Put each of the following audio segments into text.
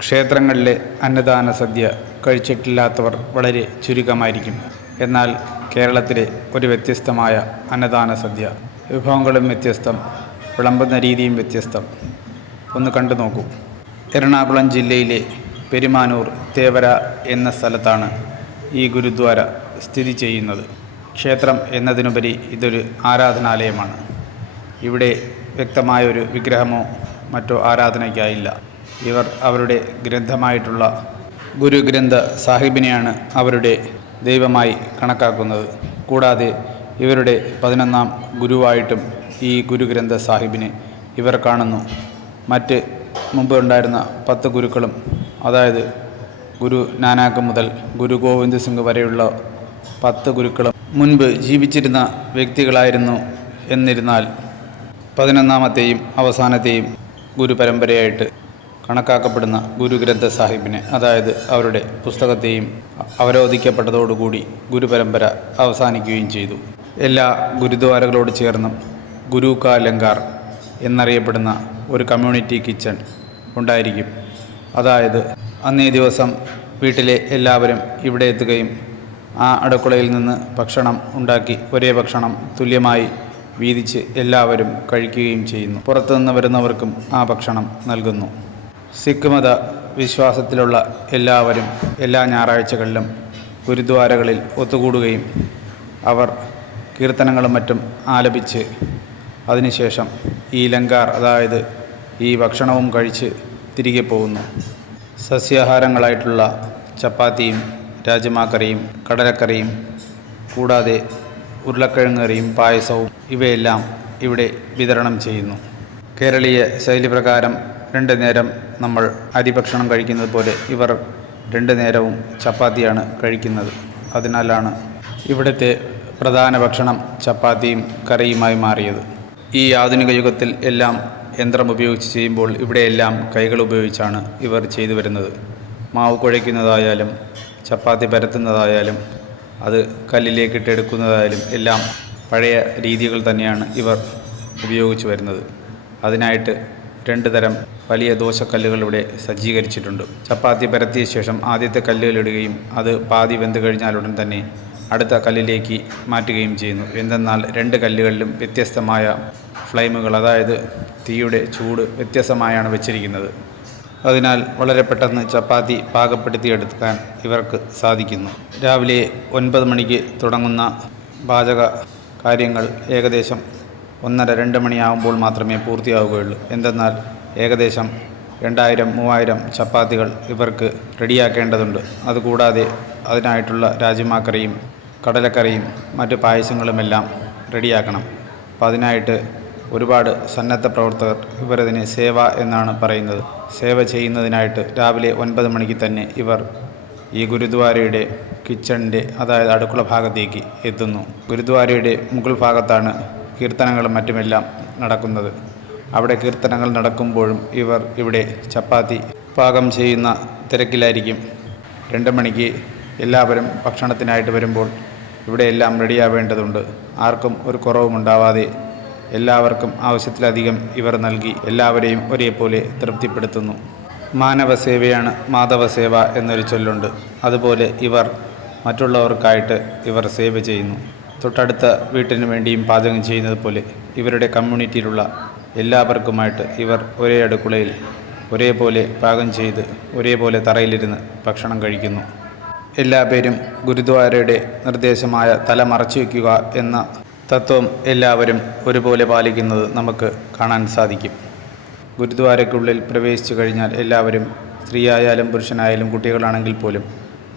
ക്ഷേത്രങ്ങളിലെ അന്നദാന സദ്യ കഴിച്ചിട്ടില്ലാത്തവർ വളരെ ചുരുക്കമായിരിക്കും. എന്നാൽ കേരളത്തിലെ ഒരു വ്യത്യസ്തമായ അന്നദാന സദ്യ. വിഭവങ്ങളും വ്യത്യസ്തം വിളമ്പുന്ന രീതിയും വ്യത്യസ്തം. ഒന്ന് കണ്ടു നോക്കൂ. എറണാകുളം ജില്ലയിലെ പെരുമാനൂർ തേവര എന്ന സ്ഥലത്താണ് ഈ ഗുരുദ്വാര സ്ഥിതി ചെയ്യുന്നത്. ക്ഷേത്രം എന്നതിനുപരി ഇതൊരു ആരാധനാലയമാണ്. ഇവിടെ വ്യക്തമായൊരു വിഗ്രഹമോ മറ്റോ ആരാധനയ്ക്കായില്ല. ഇവർ അവരുടെ ഗ്രന്ഥമായിട്ടുള്ള ഗുരുഗ്രന്ഥ സാഹിബിനെയാണ് അവരുടെ ദൈവമായി കണക്കാക്കുന്നത്. കൂടാതെ ഇവരുടെ പതിനൊന്നാം ഗുരുവായിട്ടും ഈ ഗുരുഗ്രന്ഥ സാഹിബിനെ ഇവർ കാണുന്നു. മറ്റ് മുമ്പ് ഉണ്ടായിരുന്ന പത്ത് ഗുരുക്കളും അതായത് ഗുരു നാനാക്ക് മുതൽ ഗുരു ഗോവിന്ദ് സിംഗ് വരെയുള്ള പത്ത് ഗുരുക്കളും മുൻപ് ജീവിച്ചിരുന്ന വ്യക്തികളായിരുന്നു എന്നിരുന്നാൽ പതിനൊന്നാമത്തെയും അവസാനത്തെയും ഗുരുപരമ്പരയായിട്ട് കണക്കാക്കപ്പെടുന്ന ഗുരുഗ്രന്ഥ സാഹിബിനെ അതായത് അവരുടെ പുസ്തകത്തെയും അവരോധിക്കപ്പെട്ടതോടുകൂടി ഗുരുപരമ്പര അവസാനിക്കുകയും ചെയ്തു. എല്ലാ ഗുരുദ്വാരകളോട് ചേർന്നും ഗുരു കാ ലങ്കാർ എന്നറിയപ്പെടുന്ന ഒരു കമ്മ്യൂണിറ്റി കിച്ചൺ ഉണ്ടായിരിക്കും. അതായത് അന്നേ ദിവസം വീട്ടിലെ എല്ലാവരും ഇവിടെ എത്തുകയും ആ അടുക്കളയിൽ നിന്ന് ഭക്ഷണം ഉണ്ടാക്കി ഒരേ ഭക്ഷണം തുല്യമായി വീതിച്ച് എല്ലാവരും കഴിക്കുകയും ചെയ്യുന്നു. പുറത്തുനിന്ന് വരുന്നവർക്കും ആ ഭക്ഷണം നൽകുന്നു. സിഖ് മത വിശ്വാസത്തിലുള്ള എല്ലാവരും എല്ലാ ഞായറാഴ്ചകളിലും ഗുരുദ്വാരകളിൽ ഒത്തുകൂടുകയും അവർ കീർത്തനങ്ങളും മറ്റും ആലപിച്ച് അതിനുശേഷം ഈ ലങ്കാർ അതായത് ഈ ഭക്ഷണവും കഴിച്ച് തിരികെ പോകുന്നു. സസ്യാഹാരങ്ങളായിട്ടുള്ള ചപ്പാത്തിയും രാജമാക്കറിയും കടലക്കറിയും കൂടാതെ ഉരുളക്കിഴങ്ങ് കറിയും പായസവും ഇവയെല്ലാം ഇവിടെ വിതരണം ചെയ്യുന്നു. കേരളീയ ശൈലി പ്രകാരം രണ്ട് നേരം നമ്മൾ അരിഭക്ഷണം കഴിക്കുന്നത് പോലെ ഇവർ രണ്ട് നേരവും ചപ്പാത്തിയാണ് കഴിക്കുന്നത്. അതിനാലാണ് ഇവിടുത്തെ പ്രധാന ഭക്ഷണം ചപ്പാത്തിയും കറിയുമായി മാറിയത്. ഈ ആധുനിക യുഗത്തിൽ എല്ലാം യന്ത്രം ഉപയോഗിച്ച് ചെയ്യുമ്പോൾ ഇവിടെയെല്ലാം കൈകൾ ഉപയോഗിച്ചാണ് ഇവർ ചെയ്തു വരുന്നത്. മാവ് കുഴയ്ക്കുന്നതായാലും ചപ്പാത്തി പരത്തുന്നതായാലും അത് കല്ലിലേക്കിട്ട് എടുക്കുന്നതായാലും എല്ലാം പഴയ രീതികൾ തന്നെയാണ് ഇവർ ഉപയോഗിച്ചു വരുന്നത്. അതിനായിട്ട് രണ്ട് തരം വലിയ ദോശക്കല്ലുകൾ ഇവിടെ സജ്ജീകരിച്ചിട്ടുണ്ട്. ചപ്പാത്തി പരത്തിയ ശേഷം ആദ്യത്തെ കല്ലുകളിടുകയും അത് പാതി വെന്ത് കഴിഞ്ഞാൽ ഉടൻ തന്നെ അടുത്ത കല്ലിലേക്ക് മാറ്റുകയും ചെയ്യുന്നു. എന്തെന്നാൽ രണ്ട് കല്ലുകളിലും വ്യത്യസ്തമായ ഫ്ലെയിമുകൾ അതായത് തീയുടെ ചൂട് വ്യത്യസ്തമായാണ് വെച്ചിരിക്കുന്നത്. അതിനാൽ വളരെ പെട്ടെന്ന് ചപ്പാത്തി പാകപ്പെടുത്തിയെടുക്കാൻ ഇവർക്ക് സാധിക്കുന്നു. രാവിലെ ഒൻപത് മണിക്ക് തുടങ്ങുന്ന പാചക കാര്യങ്ങൾ ഏകദേശം ഒന്നര രണ്ട് മണിയാകുമ്പോൾ മാത്രമേ പൂർത്തിയാവുകയുള്ളൂ. എന്തെന്നാൽ ഏകദേശം രണ്ടായിരം മൂവായിരം ചപ്പാത്തികൾ ഇവർക്ക് റെഡിയാക്കേണ്ടതുണ്ട്. അതുകൂടാതെ അതിനായിട്ടുള്ള രാജ്യമാക്കറിയും കടലക്കറിയും മറ്റ് പായസങ്ങളുമെല്ലാം റെഡിയാക്കണം. അപ്പം അതിനായിട്ട് ഒരുപാട് സന്നദ്ധ പ്രവർത്തകർ ഇവരതിന് സേവ എന്നാണ് പറയുന്നത്. സേവ ചെയ്യുന്നതിനായിട്ട് രാവിലെ ഒൻപത് മണിക്ക് തന്നെ ഇവർ ഈ ഗുരുദ്വാരയുടെ കിച്ചണിന്റെ അതായത് അടുക്കള ഭാഗത്തേക്ക് എത്തുന്നു. ഗുരുദ്വാരയുടെ മുകൾ ഭാഗത്താണ് കീർത്തനങ്ങളും മറ്റുമെല്ലാം നടക്കുന്നത്. അവിടെ കീർത്തനങ്ങൾ നടക്കുമ്പോഴും ഇവർ ഇവിടെ ചപ്പാത്തി പാകം ചെയ്യുന്ന തിരക്കിലായിരിക്കും. രണ്ട് മണിക്ക് എല്ലാവരും ഭക്ഷണത്തിനായിട്ട് വരുമ്പോൾ ഇവിടെ എല്ലാം റെഡിയാവേണ്ടതുണ്ട്. ആർക്കും ഒരു കുറവും ഉണ്ടാവാതെ എല്ലാവർക്കും ആവശ്യത്തിലധികം ഇവർ നൽകി എല്ലാവരെയും ഒരേപോലെ തൃപ്തിപ്പെടുത്തുന്നു. മാനവസേവയാണ് മാധവസേവ എന്നൊരു ചൊല്ലുണ്ട്. അതുപോലെ ഇവർ മറ്റുള്ളവർക്കായിട്ട് ഇവർ സേവ ചെയ്യുന്നു. തൊട്ടടുത്ത വീട്ടിന് വേണ്ടിയും പാചകം ചെയ്യുന്നത് പോലെ ഇവരുടെ കമ്മ്യൂണിറ്റിയിലുള്ള എല്ലാവർക്കുമായിട്ട് ഇവർ ഒരേ അടുക്കളയിൽ ഒരേപോലെ പാകം ചെയ്ത് ഒരേപോലെ തറയിലിരുന്ന് ഭക്ഷണം കഴിക്കുന്നു. എല്ലാ പേരും ഗുരുദ്വാരയുടെ നിർദ്ദേശമായ തല മറച്ചു വയ്ക്കുക എന്ന തത്വം എല്ലാവരും ഒരുപോലെ പാലിക്കുന്നത് നമുക്ക് കാണാൻ സാധിക്കും. ഗുരുദ്വാരയ്ക്കുള്ളിൽ പ്രവേശിച്ചു കഴിഞ്ഞാൽ എല്ലാവരും സ്ത്രീയായാലും പുരുഷനായാലും കുട്ടികളാണെങ്കിൽ പോലും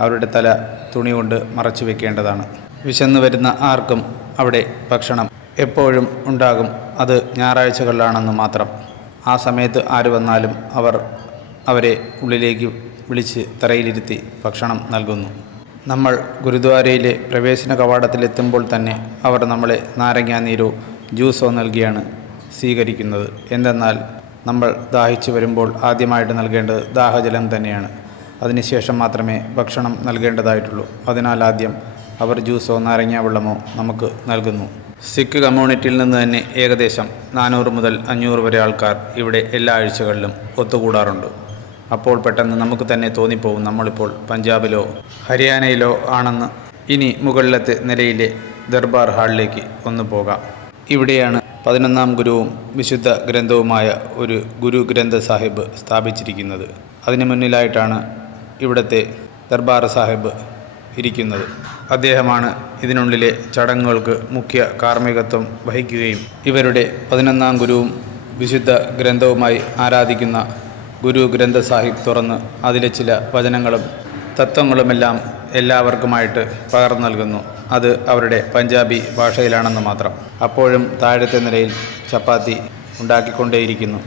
അവരുടെ തല തുണി കൊണ്ട് മറച്ചു വെക്കേണ്ടതാണ് വിശന്നു വരുന്ന ആർക്കും അവിടെ ഭക്ഷണം എപ്പോഴും ഉണ്ടാകും. അത് ഞായറാഴ്ചകളിലാണെന്ന് മാത്രം. ആ സമയത്ത് ആര് വന്നാലും അവർ അവരെ ഉള്ളിലേക്ക് വിളിച്ച് തറയിലിരുത്തി ഭക്ഷണം നൽകുന്നു. നമ്മൾ ഗുരുദ്വാരയിലെ പ്രവേശന കവാടത്തിലെത്തുമ്പോൾ തന്നെ അവർ നമ്മളെ നാരങ്ങാനീരോ ജ്യൂസോ നൽകിയാണ് സ്വീകരിക്കുന്നത്. എന്തെന്നാൽ നമ്മൾ ദാഹിച്ചു വരുമ്പോൾ ആദ്യമായിട്ട് നൽകേണ്ടത് ദാഹജലം തന്നെയാണ്. അതിനുശേഷം മാത്രമേ ഭക്ഷണം നൽകേണ്ടതായിട്ടുള്ളൂ. അതിനാൽ ആദ്യം അവർ ജ്യൂസോ നാരങ്ങ വെള്ളമോ നമുക്ക് നൽകുന്നു. സിഖ് കമ്മ്യൂണിറ്റിയിൽ നിന്ന് തന്നെ ഏകദേശം നാനൂറ് മുതൽ അഞ്ഞൂറ് വരെ ആൾക്കാർ ഇവിടെ എല്ലാ ആഴ്ചകളിലും ഒത്തുകൂടാറുണ്ട്. അപ്പോൾ പെട്ടെന്ന് നമുക്ക് തന്നെ തോന്നിപ്പോവും നമ്മളിപ്പോൾ പഞ്ചാബിലോ ഹരിയാനയിലോ ആണെന്ന്. ഇനി മുകളിലത്തെ നിലയിലെ ദർബാർ ഹാളിലേക്ക് ഒന്ന് പോകാം. ഇവിടെയാണ് പതിനൊന്നാം ഗുരുവും വിശുദ്ധ ഗ്രന്ഥവുമായ ഒരു ഗുരു ഗ്രന്ഥ സാഹിബ് സ്ഥാപിച്ചിരിക്കുന്നത്. അതിന് മുന്നിലായിട്ടാണ് ഇവിടുത്തെ ദർബാർ സാഹിബ് ഇരിക്കുന്നത്. അദ്ദേഹമാണ് ഇതിനുള്ളിലെ ചടങ്ങുകൾക്ക് മുഖ്യ കാർമ്മികത്വം വഹിക്കുകയും ഇവരുടെ പതിനൊന്നാം ഗുരുവും വിശുദ്ധ ഗ്രന്ഥവുമായി ആരാധിക്കുന്ന ഗുരു ഗ്രന്ഥ സാഹിബ് തുറന്ന് അതിലെ ചില വചനങ്ങളും തത്വങ്ങളുമെല്ലാം എല്ലാവർക്കുമായിട്ട് പകർന്നു നൽകുന്നു. അത് അവരുടെ പഞ്ചാബി ഭാഷയിലാണെന്ന് മാത്രം. അപ്പോഴും താഴത്തെ നിലയിൽ ചപ്പാത്തി ഉണ്ടാക്കിക്കൊണ്ടേയിരിക്കുന്നു.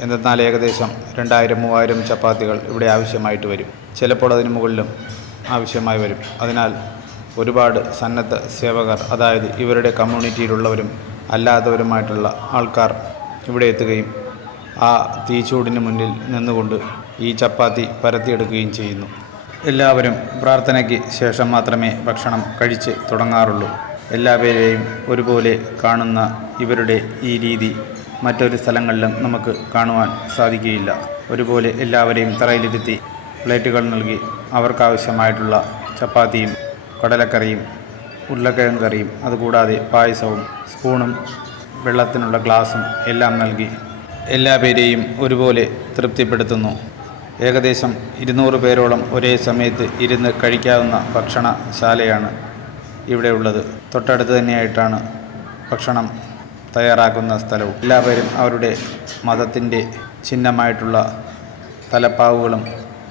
എന്തെന്നാൽ ഏകദേശം രണ്ടായിരം മൂവായിരം ചപ്പാത്തികൾ ഇവിടെ ആവശ്യമായിട്ട് വരും. ചിലപ്പോൾ അതിന് മുകളിലും ആവശ്യമായി വരും. അതിനാൽ ഒരുപാട് സന്നദ്ധ സേവകർ അതായത് ഇവരുടെ കമ്മ്യൂണിറ്റിയിലുള്ളവരും അല്ലാത്തവരുമായിട്ടുള്ള ആൾക്കാർ ഇവിടെ എത്തുകയും ആ തീച്ചൂടിന് മുന്നിൽ നിന്നുകൊണ്ട് ഈ ചപ്പാത്തി പരത്തിയെടുക്കുകയും ചെയ്യുന്നു. എല്ലാവരും പ്രാർത്ഥനയ്ക്ക് ശേഷം മാത്രമേ ഭക്ഷണം കഴിച്ച് തുടങ്ങാറുള്ളൂ. എല്ലാവരെയും ഒരുപോലെ കാണുന്ന ഇവരുടെ ഈ രീതി മറ്റൊരു സ്ഥലങ്ങളിലും നമുക്ക് കാണുവാൻ സാധിക്കുകയില്ല. ഒരുപോലെ എല്ലാവരെയും തറയിലിരുത്തി പ്ലേറ്റുകൾ നൽകി അവർക്കാവശ്യമായിട്ടുള്ള ചപ്പാത്തിയും കടലക്കറിയും ഉരുളക്കിഴങ്ങ് കറിയും അതുകൂടാതെ പായസവും സ്പൂണും വെള്ളത്തിനുള്ള ഗ്ലാസും എല്ലാം നൽകി എല്ലാ പേരെയും ഒരുപോലെ തൃപ്തിപ്പെടുത്തുന്നു. ഏകദേശം ഇരുന്നൂറ് പേരോളം ഒരേ സമയത്ത് ഇരുന്ന് കഴിക്കാവുന്ന ഭക്ഷണശാലയാണ് ഇവിടെ ഉള്ളത്. തൊട്ടടുത്ത് തന്നെയായിട്ടാണ് ഭക്ഷണം തയ്യാറാക്കുന്ന സ്ഥലവും. എല്ലാവരും അവരുടെ മതത്തിന്റെ ചിഹ്നമായിട്ടുള്ള തലപ്പാവുകളും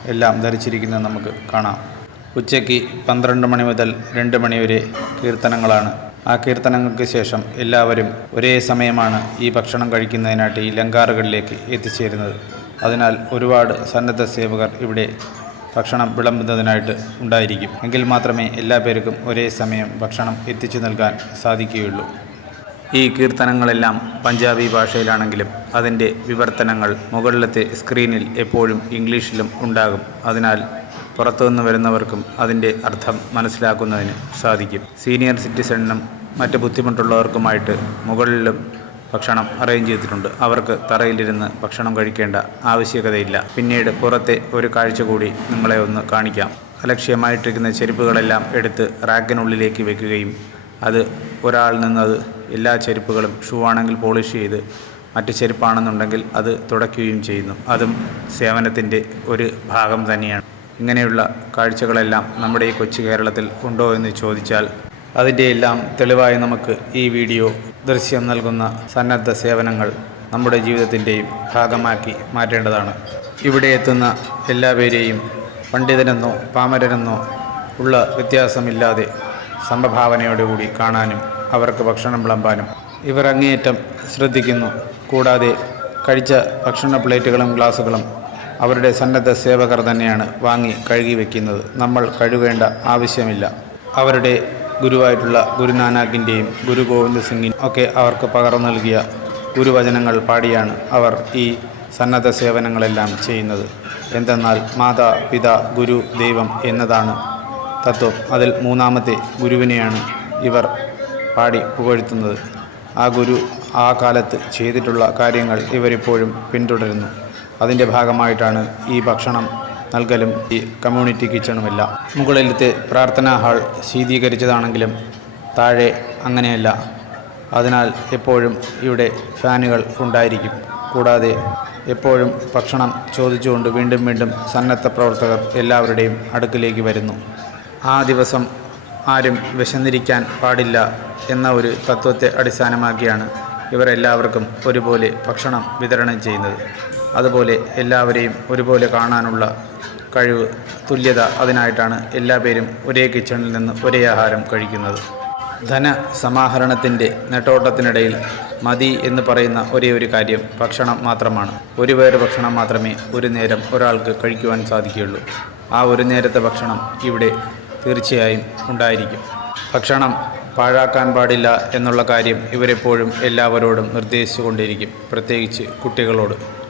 എല്ലാം ധരിച്ചിരിക്കുന്നത് നമുക്ക് കാണാം. ഉച്ചയ്ക്ക് പന്ത്രണ്ട് മണി മുതൽ രണ്ട് മണിവരെ കീർത്തനങ്ങളാണ്. ആ കീർത്തനങ്ങൾക്ക് ശേഷം എല്ലാവരും ഒരേ സമയമാണ് ഈ ഭക്ഷണം കഴിക്കുന്നതിനായിട്ട് ഈ ലങ്കാറുകളിലേക്ക് എത്തിച്ചേരുന്നത്. അതിനാൽ ഒരുപാട് സന്നദ്ധ സേവകർ ഇവിടെ ഭക്ഷണം വിളമ്പുന്നതിനായിട്ട് ഉണ്ടായിരിക്കും. എങ്കിൽ മാത്രമേ എല്ലാ പേർക്കും ഒരേ സമയം ഭക്ഷണം എത്തിച്ചു നൽകാൻ സാധിക്കുകയുള്ളൂ. ഈ കീർത്തനങ്ങളെല്ലാം പഞ്ചാബി ഭാഷയിലാണെങ്കിലും അതിന്റെ വിവർത്തനങ്ങൾ മുകളിലത്തെ സ്ക്രീനിൽ എപ്പോഴും ഇംഗ്ലീഷിലും ഉണ്ടാകും. അതിനാൽ പുറത്തുനിന്ന് വരുന്നവർക്കും അതിന്റെ അർത്ഥം മനസ്സിലാക്കുന്നതിന് സാധിക്കും. സീനിയർ സിറ്റിസണിനും മറ്റ് ബുദ്ധിമുട്ടുള്ളവർക്കുമായിട്ട് മുകളിലും ഭക്ഷണം അറേഞ്ച് ചെയ്തിട്ടുണ്ട്. അവർക്ക് തറയിലിരുന്ന് ഭക്ഷണം കഴിക്കേണ്ട ആവശ്യകതയില്ല. പിന്നീട് പുറത്തെ ഒരു കാഴ്ച കൂടി നിങ്ങളെ ഒന്ന് കാണിക്കാം. അലക്ഷ്യമായിട്ടിരിക്കുന്ന ചെരുപ്പുകളെല്ലാം എടുത്ത് റാക്കിനുള്ളിലേക്ക് വെക്കുകയും അത് ഒരാൾ നിന്നത് എല്ലാ ചെരുപ്പുകളും ഷൂ ആണെങ്കിൽ പോളിഷ് ചെയ്ത് മറ്റ് ചെരുപ്പാണെന്നുണ്ടെങ്കിൽ അത് തുടയ്ക്കുകയും ചെയ്യുന്നു. അതും സേവനത്തിന്റെ ഒരു ഭാഗം തന്നെയാണ്. ഇങ്ങനെയുള്ള കാഴ്ചകളെല്ലാം നമ്മുടെ ഈ കൊച്ചു കേരളത്തിൽ ഉണ്ടോ എന്ന് ചോദിച്ചാൽ അതിന്റെ എല്ലാം തെളിവായി നമുക്ക് ഈ വീഡിയോ ദൃശ്യം നൽകുന്ന സന്നദ്ധ സേവനങ്ങൾ നമ്മുടെ ജീവിതത്തിന്റെയും ഭാഗമാക്കി മാറ്റേണ്ടതാണ്. ഇവിടെ എത്തുന്ന എല്ലാവരെയും പണ്ഡിതനെന്നോ പാമരനെന്നോ ഉള്ള വ്യത്യാസമില്ലാതെ സമഭാവനയോടുകൂടി കാണാനും അവർക്ക് ഭക്ഷണം വിളമ്പാനും ഇവർ അങ്ങേയറ്റം ശ്രദ്ധിക്കുന്നു. കൂടാതെ കഴിച്ച ഭക്ഷണ പ്ലേറ്റുകളും ഗ്ലാസുകളും അവരുടെ സന്നദ്ധ സേവകർ തന്നെയാണ് വാങ്ങി കഴുകി വയ്ക്കുന്നത് നമ്മൾ കഴുകേണ്ട ആവശ്യമില്ല. അവരുടെ ഗുരുവായിട്ടുള്ള ഗുരുനാനാക്കിന്റെയും ഗുരു ഗോവിന്ദ സിംഗിനും ഒക്കെ അവർക്ക് പകർന്നു നൽകിയ ഗുരുവചനങ്ങൾ പാടിയാണ് അവർ ഈ സന്നദ്ധ സേവനങ്ങളെല്ലാം ചെയ്യുന്നത്. എന്തെന്നാൽ മാതാ പിത ഗുരു ദൈവം എന്നതാണ് തത്വം. അതിൽ മൂന്നാമത്തെ ഗുരുവിനെയാണ് ഇവർ പാടി പുകഴ്ത്തുന്നത്. ആ ഗുരു ആ കാലത്ത് ചെയ്തിട്ടുള്ള കാര്യങ്ങൾ ഇവരിപ്പോഴും പിന്തുടരുന്നു. അതിന്റെ ഭാഗമായിട്ടാണ് ഈ ഭക്ഷണം നൽകലും ഈ കമ്മ്യൂണിറ്റി കിച്ചണുമെല്ലാം മുകളിലത്തെ പ്രാർത്ഥനാ ഹാൾ ശീതീകരിച്ചതാണെങ്കിലും താഴെ അങ്ങനെയല്ല. അതിനാൽ എപ്പോഴും ഇവിടെ ഫാനുകൾ ഉണ്ടായിരിക്കും. കൂടാതെ എപ്പോഴും ഭക്ഷണം ചോദിച്ചുകൊണ്ട് വീണ്ടും വീണ്ടും സന്നദ്ധ പ്രവർത്തകർ എല്ലാവരുടെയും അടുക്കിലേക്ക് വരുന്നു. ആ ദിവസം ആരും വിശന്നിരിക്കാൻ പാടില്ല എന്ന ഒരു തത്വത്തെ അടിസ്ഥാനമാക്കിയാണ് ഇവരെല്ലാവർക്കും ഒരുപോലെ ഭക്ഷണം വിതരണം ചെയ്യുന്നത്. അതുപോലെ എല്ലാവരെയും ഒരുപോലെ കാണാനുള്ള കഴിവ് തുല്യത അതിനായിട്ടാണ് എല്ലാ പേരും ഒരേ കിച്ചണിൽ നിന്ന് ഒരേ ആഹാരം കഴിക്കുന്നത്. ധന സമാഹരണത്തിന്റെ നെട്ടോട്ടത്തിനിടയിൽ മതി എന്ന് പറയുന്ന ഒരേ ഒരു കാര്യം ഭക്ഷണം മാത്രമാണ്. ഒരു പേര് ഭക്ഷണം മാത്രമേ ഒരു നേരം ഒരാൾക്ക് കഴിക്കുവാൻ സാധിക്കുകയുള്ളൂ. ആ ഒരു നേരത്തെ ഭക്ഷണം ഇവിടെ തീർച്ചയായും ഉണ്ടായിരിക്കും. ഭക്ഷണം പാഴാക്കാൻ പാടില്ല എന്നുള്ള കാര്യം ഇവരെപ്പോഴും എല്ലാവരോടും നിർദ്ദേശിച്ചുകൊണ്ടിരിക്കും പ്രത്യേകിച്ച് കുട്ടികളോട്.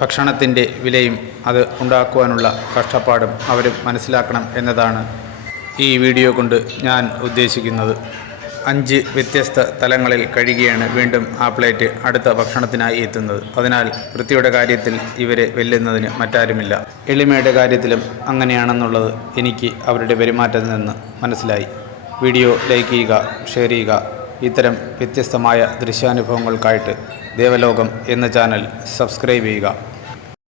ഭക്ഷണത്തിന്റെ വിലയും അത് ഉണ്ടാക്കുവാനുള്ള കഷ്ടപ്പാടും അവർ മനസ്സിലാക്കണം എന്നതാണ് ഈ വീഡിയോ കൊണ്ട് ഞാൻ ഉദ്ദേശിക്കുന്നത്. അഞ്ച് വ്യത്യസ്ത തലങ്ങളിൽ കഴുകിയാണ് വീണ്ടും ആ പ്ലേറ്റ് അടുത്ത ഭക്ഷണത്തിനായി എത്തുന്നത്. അതിനാൽ വൃത്തിയുടെ കാര്യത്തിൽ ഇവരെ വെല്ലുന്നതിന് മറ്റാരുമില്ല. എളിമയുടെ കാര്യത്തിലും അങ്ങനെയാണെന്നുള്ളത് എനിക്ക് അവരുടെ പെരുമാറ്റത്തിൽ നിന്ന് മനസ്സിലായി. വീഡിയോ ലൈക്ക് ചെയ്യുക ഷെയർ ചെയ്യുക ഇത്തരം വ്യത്യസ്തമായ ദൃശ്യാനുഭവങ്ങൾക്കായിട്ട് ദേവലോകം എന്ന ചാനൽ സബ്സ്ക്രൈബ് ചെയ്യുക.